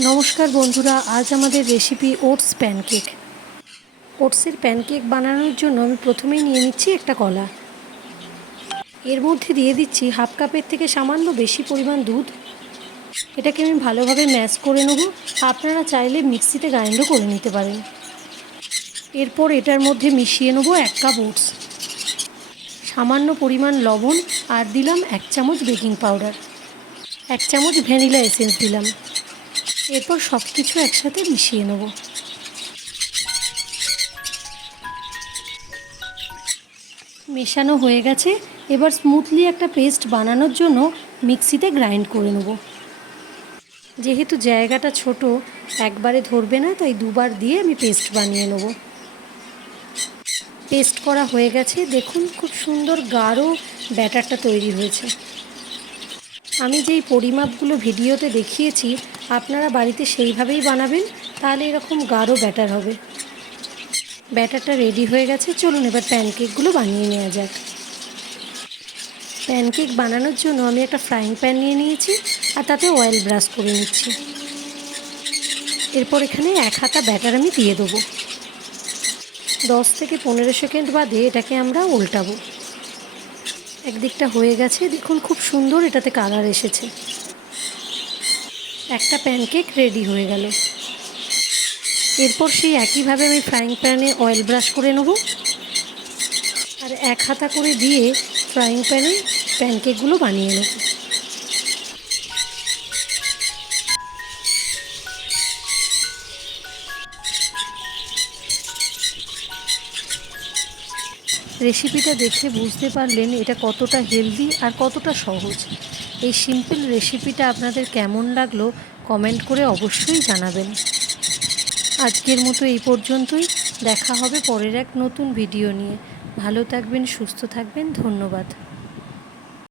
নমস্কার বন্ধুরা, আজ আমাদের রেসিপি ওটস প্যানকেক। ওটসের প্যানকেক বানানোর জন্য আমি প্রথমেই নিয়ে নিচ্ছি একটা কলা। এর মধ্যে দিয়ে দিচ্ছি হাফ কাপের থেকে সামান্য বেশি পরিমাণ দুধ। এটাকে আমি ভালোভাবে ম্যাশ করে নেব। আপনারা চাইলে মিক্সিতে গ্রাইন্ডও করে নিতে পারেন। এরপর এটার মধ্যে মিশিয়ে নেব 1 কাপ ওটস, সামান্য পরিমাণ লবণ, আর দিলাম 1 চামচ বেকিং পাউডার, 1 চামচ ভ্যানিলা এসেন্স দিলাম। এরপর সব কিছু একসাথে মিশিয়ে নেব। মেশানো হয়ে গেছে। এবার স্মুথলি একটা পেস্ট বানানোর জন্য মিক্সিতে গ্রাইন্ড করে নেব। যেহেতু জায়গাটা ছোট, একবারে ধরবে না, তাই দুবার দিয়ে আমি পেস্ট বানিয়ে নেব। পেস্ট করা হয়ে গেছে। দেখুন খুব সুন্দর গাঢ় ব্যাটারটা তৈরি হয়েছে। আমি যেই পরিমাপগুলো ভিডিওতে দেখিয়েছি আপনারা বাড়িতে সেইভাবেই বানাবেন, তাহলে এরকম গাঢ় ব্যাটার হবে। ব্যাটারটা রেডি হয়ে গেছে। চলুন এবার প্যানকেকগুলো বানিয়ে নেওয়া যাক। প্যানকেক বানানোর জন্য আমি একটা ফ্রাইং প্যান নিয়ে নিয়েছি, আর তাতে অয়েল ব্রাশ করে নিচ্ছি। এরপর এখানে 1 হাতা ব্যাটার আমি দিয়ে দেবো। 10 থেকে 15 সেকেন্ড বাদে এটাকে আমরা উল্টাবো। একদিকটা হয়ে গেছে, দেখুন খুব সুন্দর এটাতে কালার এসেছে। একটা প্যানকেক রেডি হয়ে গেল। এরপর সেই একইভাবে আমি ফ্রাইং প্যানে অয়েল ব্রাশ করে নেব, আর 1 হাতা করে দিয়ে ফ্রাইং প্যানে প্যানকেকগুলো বানিয়ে নেব। রেসিপিটা দেখে বুঝতে পারলেন এটা কতটা হেলদি আর কতটা সহজ। এই সিম্পল রেসিপিটা আপনাদের কেমন লাগলো কমেন্ট করে অবশ্যই জানাবেন। আজকের মতো এই পর্যন্তই। দেখা হবে পরের এক নতুন ভিডিও নিয়ে। ভালো থাকবেন, সুস্থ থাকবেন। ধন্যবাদ।